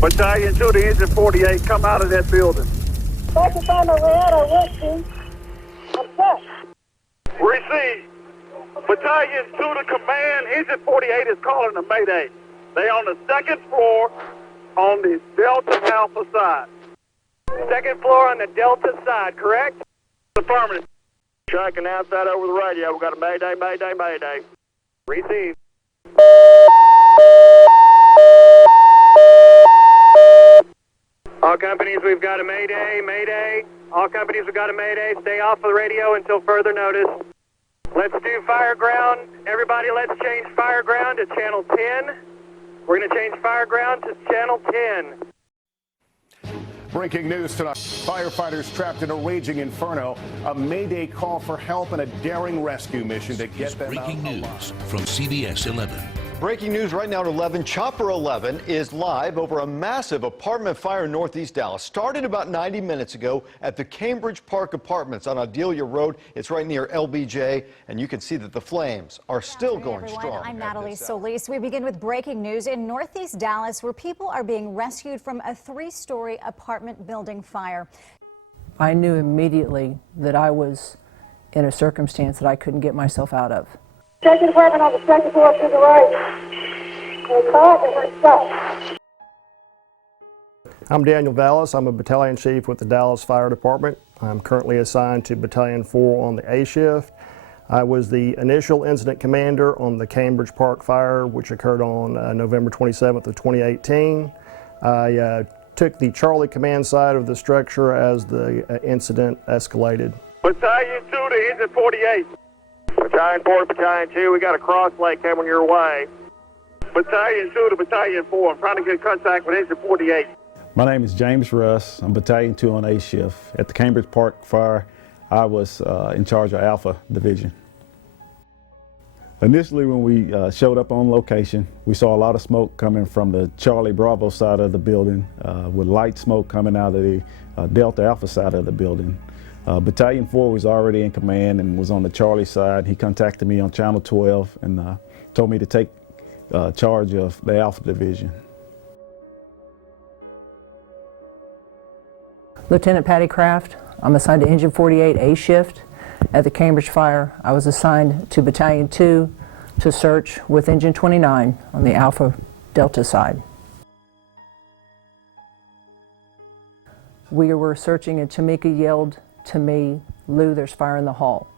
Battalion 2 to Engine 48, come out of that building. Focus on the red or whiskey. I'm set. Receive. Battalion 2 to command, Engine 48 is calling a Mayday. They on the second floor on the Delta Alpha side. Second floor on the Delta side, correct? Affirmative. Try to announce that over the radio. We got a Mayday, Mayday, Mayday. Receive. All companies, we've got a Mayday, Mayday. All companies, we've got a Mayday. Stay off of the radio until further notice. Let's do fireground. Everybody, let's change fireground to channel 10. We're going to change fireground to channel 10. Breaking news tonight. Firefighters trapped in a raging inferno. A Mayday call for help and a daring rescue mission to get them out alive. Breaking news from CBS 11. Breaking news right now at 11. Chopper 11 is live over a massive apartment fire in northeast Dallas. Started about 90 minutes ago at the Cambridge Park Apartments on Adelia Road. It's right near LBJ, and you can see that the flames are still going strong. I'm Natalie Solis. We begin with breaking news in northeast Dallas, where people are being rescued from a 3-story apartment building fire. I knew immediately that I was in a circumstance that I couldn't get myself out of. Second department on the second floor to the right. We're caught and we're stuck. I'm Daniel Vallis. I'm a battalion chief with the Dallas Fire Department. I'm currently assigned to Battalion 4 on the A shift. I was the initial incident commander on the Cambridge Park fire, which occurred on November 27th of 2018. I took the Charlie command side of the structure as the incident escalated. Battalion 2 to Engine 48. Battalion 4 to Battalion 2, we got a cross lake coming your way. Battalion 2 to Battalion 4, I'm trying to get contact with Engine 48. My name is James Russ. I'm Battalion 2 on A shift. At the Cambridge Park fire, I was in charge of Alpha Division. Initially, when we showed up on location, we saw a lot of smoke coming from the Charlie Bravo side of the building, with light smoke coming out of the Delta Alpha side of the building. Battalion 4 was already in command and was on the Charlie side. He contacted me on Channel 12 and told me to take charge of the Alpha Division. Lieutenant Patty Kraft. I'm assigned to Engine 48 A shift. At the Cambridge fire, I was assigned to Battalion 2 to search with Engine 29 on the Alpha Delta side. We were searching and Tamika yelled to me, "Lou, there's fire in the hall."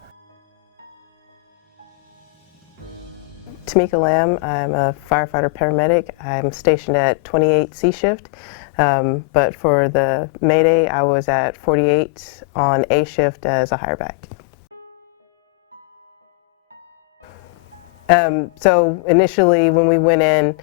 Tamika Lamb, I'm a firefighter paramedic. I'm stationed at 28 C shift, but for the Mayday, I was at 48 on A shift as a higher back. So initially when we went in,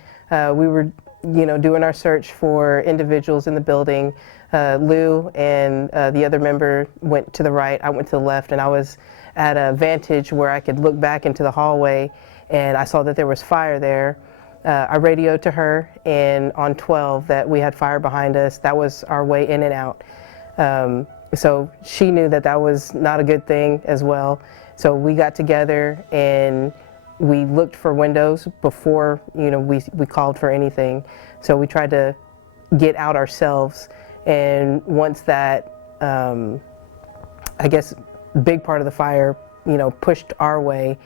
we were doing our search for individuals in the building. Lou and the other member went to the right, I went to the left, and I was at a vantage where I could look back into the hallway, and I saw that there was fire there. I radioed to her and on 12 that we had fire behind us. That was our way in and out. So she knew that that was not a good thing as well. So we got together and we looked for windows before we called for anything. So we tried to get out ourselves, and once that I guess big part of the fire pushed our way,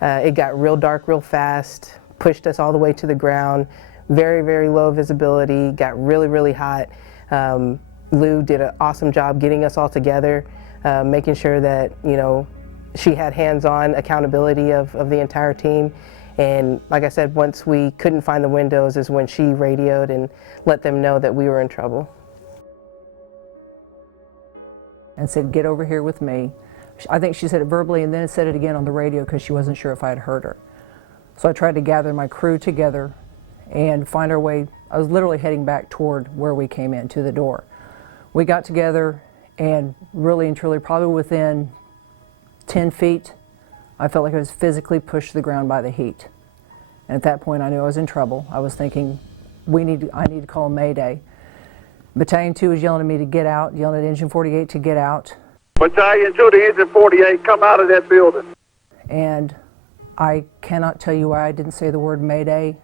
it got real dark real fast, pushed us all the way to the ground, very, very low visibility, got really, really hot. Lou did an awesome job getting us all together, making sure that she had hands-on accountability of the entire team. And like I said, once we couldn't find the windows is when she radioed and let them know that we were in trouble. And said, "Get over here with me." I think she said it verbally and then said it again on the radio because she wasn't sure if I had heard her. So I tried to gather my crew together and find our way. I was literally heading back toward where we came in, to the door. We got together and really and truly, probably within 10 feet, I felt like I was physically pushed to the ground by the heat. And at that point, I knew I was in trouble. I was thinking, I need to call Mayday. Battalion 2 was yelling at me to get out, yelling at Engine 48 to get out. Battalion 2 to Engine 48, come out of that building. And I cannot tell you why I didn't say the word Mayday.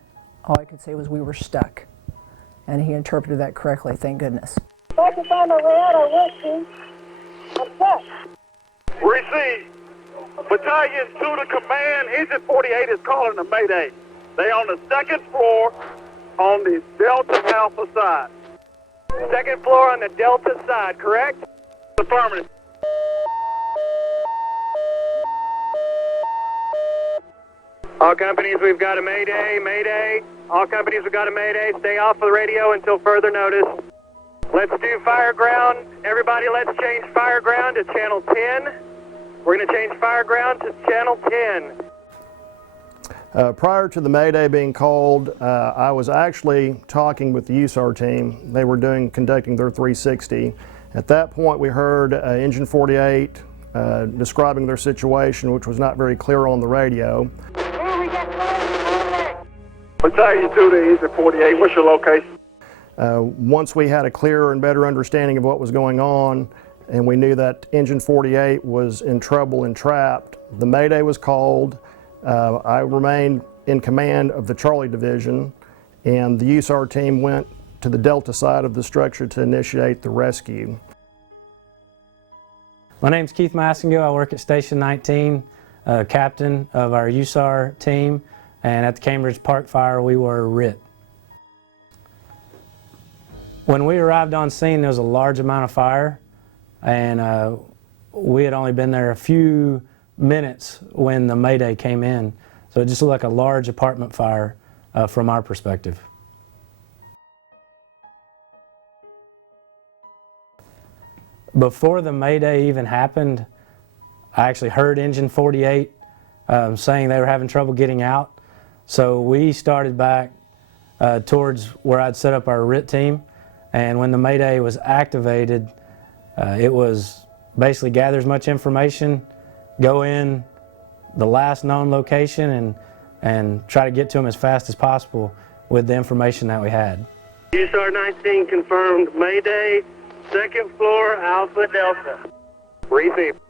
All I could say was we were stuck. and he interpreted that correctly, thank goodness. If I can find my way out, I will, Chief. I'm set. Receive. Battalion 2 to command. Engine 48 is calling a Mayday. They on the second floor on the Delta Alpha side. Second floor on the Delta side, correct? Affirmative. All companies, we've got a Mayday, Mayday. All companies, we've got a Mayday. Stay off the radio until further notice. Let's do fireground. Everybody, let's change fireground to channel 10. We're going to change fireground to channel 10. Prior to the Mayday being called, I was actually talking with the USAR team. They were conducting their 360. At that point, we heard Engine 48 describing their situation, which was not very clear on the radio. Battalion 2 to Engine 48, what's your location? Once we had a clearer and better understanding of what was going on, and we knew that Engine 48 was in trouble and trapped, the Mayday was called. I remained in command of the Charlie Division, and the USAR team went to the Delta side of the structure to initiate the rescue. My name's Keith Massengill. I work at Station 19, captain of our USAR team, and at the Cambridge Park Fire we were RIT. When we arrived on scene, there was a large amount of fire, and we had only been there a few minutes when the Mayday came in. So it just looked like a large apartment fire from our perspective. Before the Mayday even happened, I actually heard Engine 48 saying they were having trouble getting out. So we started back towards where I'd set up our RIT team. And when the Mayday was activated, it was basically gather as much information, go in the last known location, and try to get to them as fast as possible with the information that we had. USAR 19 confirmed Mayday, second floor, Alpha Delta. Receive.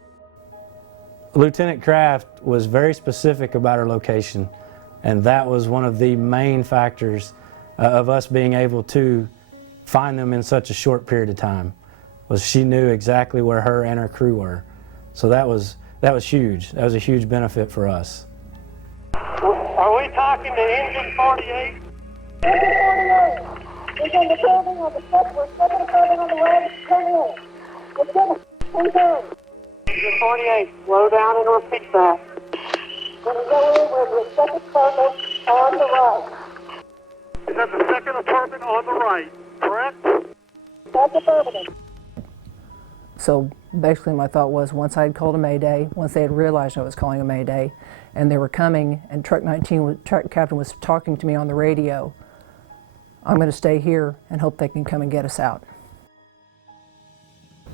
Lieutenant Kraft was very specific about our location, and that was one of the main factors of us being able to find them in such a short period of time. Was she knew exactly where her and her crew were. So that was huge. That was a huge benefit for us. Are we talking to Engine 48? Engine 48 is in the building on the second, we're second building on the right, turn in. Let's get it, please turn. Engine 48, slow down and repeat that. We're going to go in with the second apartment on the right. Is that the second apartment on the right, correct? That's affirmative. So basically my thought was, once I had called a Mayday, once they had realized I was calling a Mayday, and they were coming, and Truck 19, Truck Captain was talking to me on the radio, I'm going to stay here and hope they can come and get us out.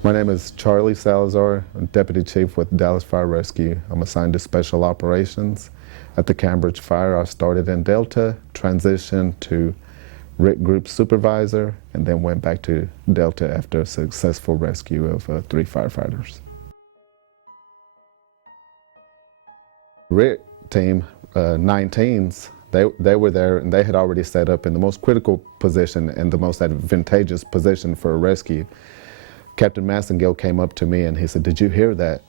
My name is Charlie Salazar. I'm Deputy Chief with Dallas Fire Rescue. I'm assigned to Special Operations. At the Cambridge Fire, I started in Delta, transitioned to RIT Group Supervisor, and then went back to Delta after a successful rescue of 3 firefighters. RIT team, 19s, they were there, and they had already set up in the most critical position and the most advantageous position for a rescue. Captain Massengill came up to me and he said, "Did you hear that,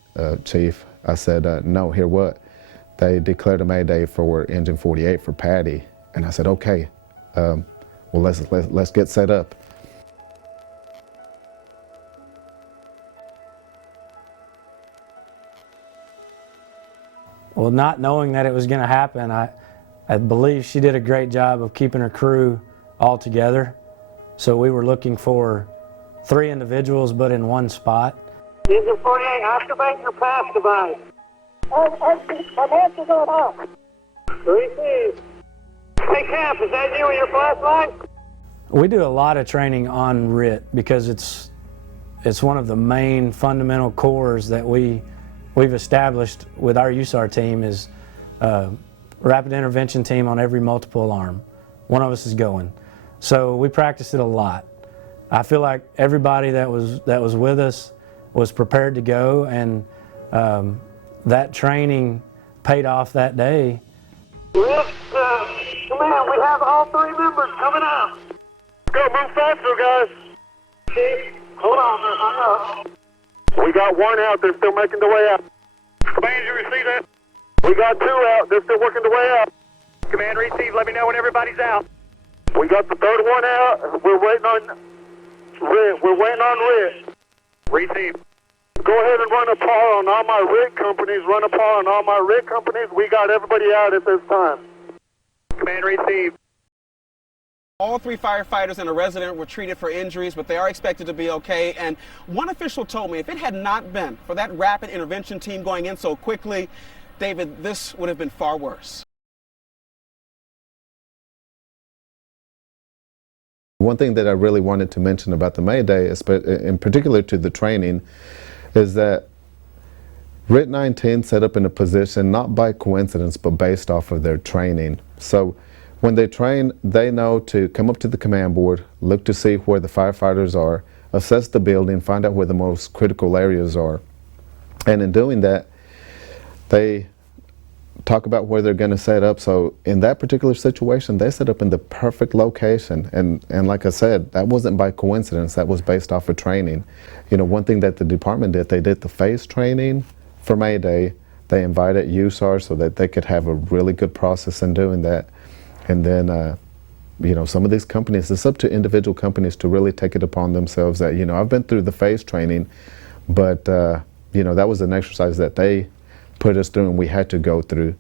Chief?" I said, "No, hear what?" They declared a Mayday for Engine 48 for Patty, and I said, "Okay, well, let's get set up." Well, not knowing that it was going to happen, I believe she did a great job of keeping her crew all together. So we were looking for 3 individuals, but in one spot. Engine 48, activate your pass device. My hands are going off. Receive. Hey, Cap, is that you with your flashlight? We do a lot of training on RIT because it's one of the main fundamental cores that we've established with our USAR team is rapid intervention team on every multiple alarm. One of us is going. So we practice it a lot. I feel like everybody that was with us was prepared to go, and that training paid off that day. Command, we have all 3 members coming out. Good go, move faster, guys. Hold on, man, hang up. We got one out, they're still making the way out. Command, you receive that? We got two out, they're still working the way out. Command, receive. Let me know when everybody's out. We got the third one out, we're waiting on Rick. Receive. Go ahead and run a par on all my rig companies, we got everybody out at this time. Command, receive. All 3 firefighters and a resident were treated for injuries, but they are expected to be okay. And one official told me if it had not been for that rapid intervention team going in so quickly, David, this would have been far worse. One thing that I really wanted to mention about the MayDay, in particular to the training, is that RIT 19 set up in a position not by coincidence, but based off of their training. So when they train, they know to come up to the command board, look to see where the firefighters are, assess the building, find out where the most critical areas are. And in doing that, they talk about where they're going to set up. So in that particular situation, they set up in the perfect location. And like I said, that wasn't by coincidence, that was based off of training. You know, one thing that the department did, they did the phase training for MayDay. They invited USAR so that they could have a really good process in doing that. And then, you know, some of these companies, it's up to individual companies to really take it upon themselves that, you know, I've been through the phase training, but, you know, that was an exercise that they put us through and we had to go through.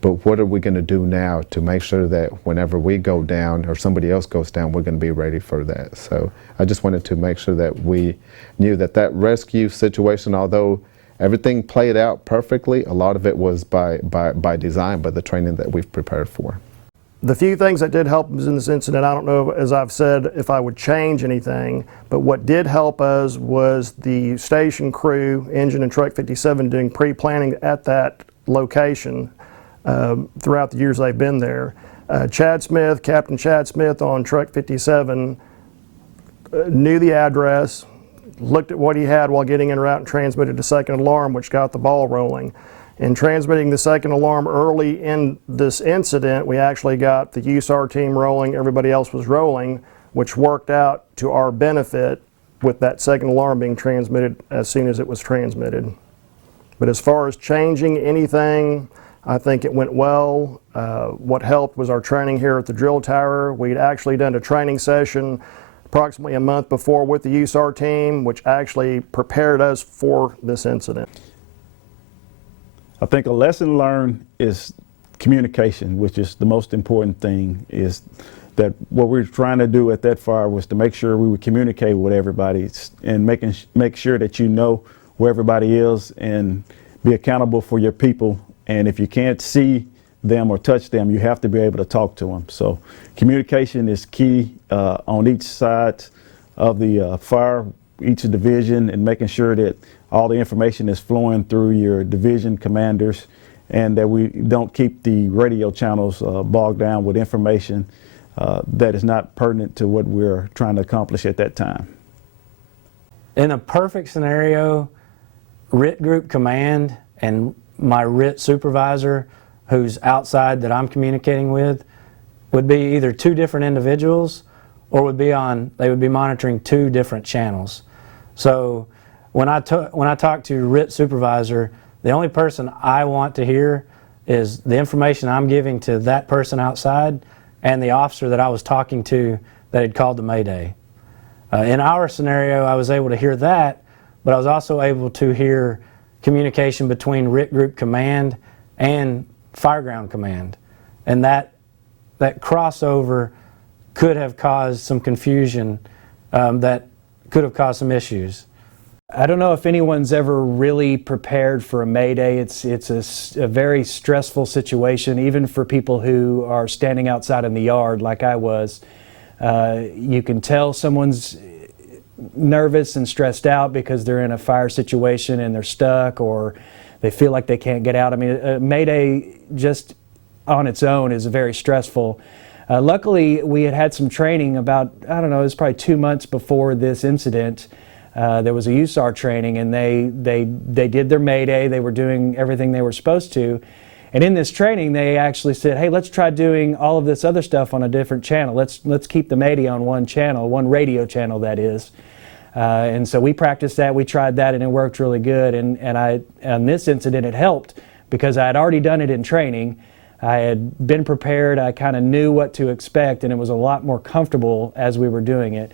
But what are we going to do now to make sure that whenever we go down or somebody else goes down, we're going to be ready for that? So I just wanted to make sure that we knew that that rescue situation, although everything played out perfectly, a lot of it was by design, by the training that we've prepared for. The few things that did help us in this incident, I don't know, as I've said, if I would change anything, but what did help us was the station crew, engine and truck 57, doing pre-planning at that location throughout the years they've been there. Captain Chad Smith on truck 57 knew the address, looked at what he had while getting en route and transmitted the second alarm, which got the ball rolling. In transmitting the second alarm early in this incident, we actually got the USAR team rolling, everybody else was rolling, which worked out to our benefit with that second alarm being transmitted as soon as it was transmitted. But as far as changing anything, I think it went well. What helped was our training here at the drill tower. We'd actually done a training session approximately a month before with the USAR team, which actually prepared us for this incident. I think a lesson learned is communication, which is the most important thing, is that what we were trying to do at that fire was to make sure we would communicate with everybody and make sure that you know where everybody is and be accountable for your people. And if you can't see them or touch them, you have to be able to talk to them. So communication is key on each side of the fire, each division, and making sure that all the information is flowing through your division commanders and that we don't keep the radio channels bogged down with information that is not pertinent to what we're trying to accomplish at that time. In a perfect scenario, RIT Group Command and my RIT supervisor, who's outside that I'm communicating with, would be either two different individuals or they would be monitoring two different channels. So when I talk to RIT supervisor, the only person I want to hear is the information I'm giving to that person outside and the officer that I was talking to that had called the MayDay. In our scenario, I was able to hear that, but I was also able to hear communication between RIT Group Command and Fireground Command. And that crossover could have caused some confusion, that could have caused some issues. I don't know if anyone's ever really prepared for a MayDay. It's a very stressful situation, even for people who are standing outside in the yard like I was. You can tell someone's nervous and stressed out because they're in a fire situation and they're stuck or they feel like they can't get out. I mean, a MayDay just on its own is very stressful. Luckily, we had some training about, I don't know, it was probably 2 months before this incident. There was a USAR training and they did their MayDay. They were doing everything they were supposed to. And in this training, they actually said, hey, let's try doing all of this other stuff on a different channel. Let's keep the MayDay on one channel, one radio channel, that is. And so we practiced that, we tried that, and it worked really good. And on this incident, it helped because I had already done it in training. I had been prepared, I kind of knew what to expect, and it was a lot more comfortable as we were doing it.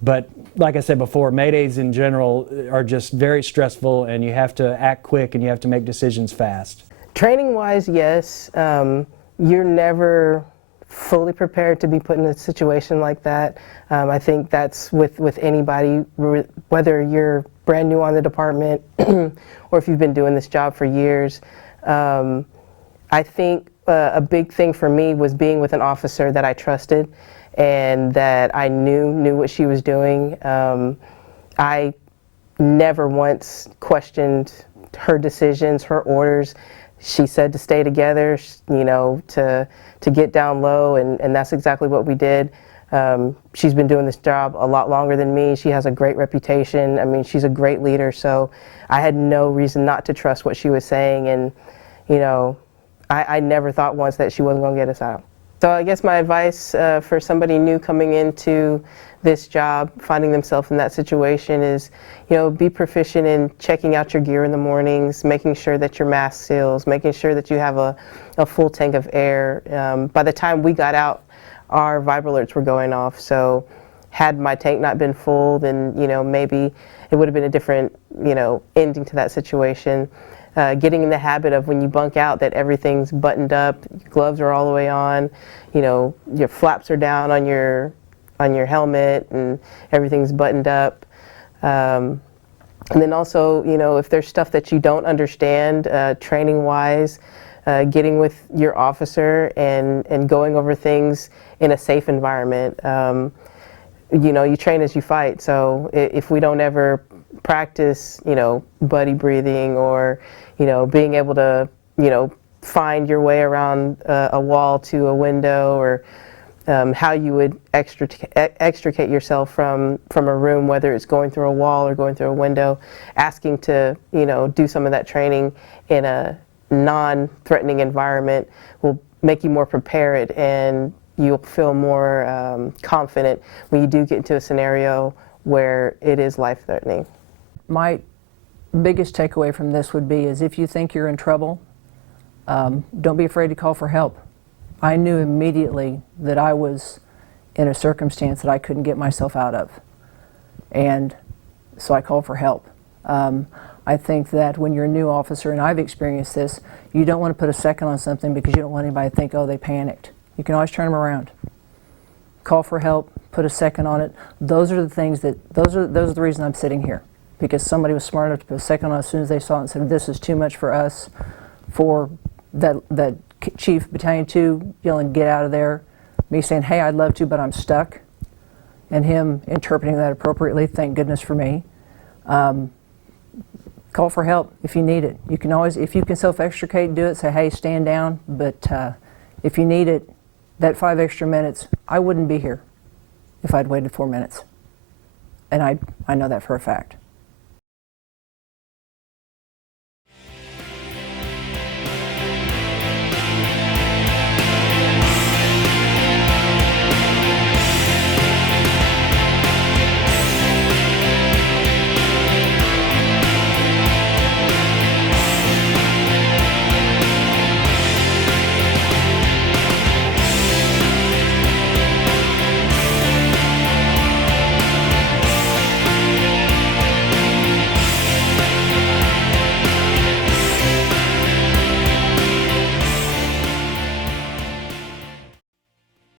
But like I said before, Maydays in general are just very stressful, and you have to act quick and you have to make decisions fast. Training-wise, yes. You're never fully prepared to be put in a situation like that. I think that's with anybody, whether you're brand new on the department or if you've been doing this job for years. I think a big thing for me was being with an officer that I trusted and that I knew what she was doing. I never once questioned her decisions, her orders. She said to stay together, you know, to get down low, and that's exactly what we did. She's been doing this job a lot longer than me. She has a great reputation. I mean, she's a great leader, so I had no reason not to trust what she was saying, and, you know, I never thought once that she wasn't going to get us out. So I guess my advice for somebody new coming into this job, finding themselves in that situation is, you know, be proficient in checking out your gear in the mornings, making sure that your mask seals, making sure that you have a full tank of air. By the time we got out, our vibe alerts were going off, so had my tank not been full, then, you know, maybe it would have been a different, you know, ending to that situation. Getting in the habit of when you bunk out that everything's buttoned up, your gloves are all the way on, you know, your flaps are down on your helmet and everything's buttoned up. And then also, you know, if there's stuff that you don't understand training-wise, getting with your officer and going over things in a safe environment. You know, you train as you fight, so if we don't ever practice, you know, buddy breathing or, you know, being able to, you know, find your way around a wall to a window, or how you would extricate yourself from a room, whether it's going through a wall or going through a window, asking to, you know, do some of that training in a non-threatening environment will make you more prepared, and you'll feel more confident when you do get into a scenario where it is life-threatening. My biggest takeaway from this would be is if you think you're in trouble, don't be afraid to call for help. I knew immediately that I was in a circumstance that I couldn't get myself out of, and so I called for help. I think that when you're a new officer, and I've experienced this, you don't want to put a second on something because you don't want anybody to think, oh, they panicked. You can always turn them around. Call for help, put a second on it. Those are the things that, those are the reason I'm sitting here, because somebody was smart enough to put a second on it as soon as they saw it and said, this is too much for us. For that Chief Battalion 2 yelling, get out of there, me saying, hey, I'd love to, but I'm stuck, and him interpreting that appropriately, thank goodness for me. Call for help if you need it. You can always, if you can self-extricate, do it, say, hey, stand down, but if you need it, that 5 extra minutes, I wouldn't be here if I'd waited 4 minutes. And I know that for a fact.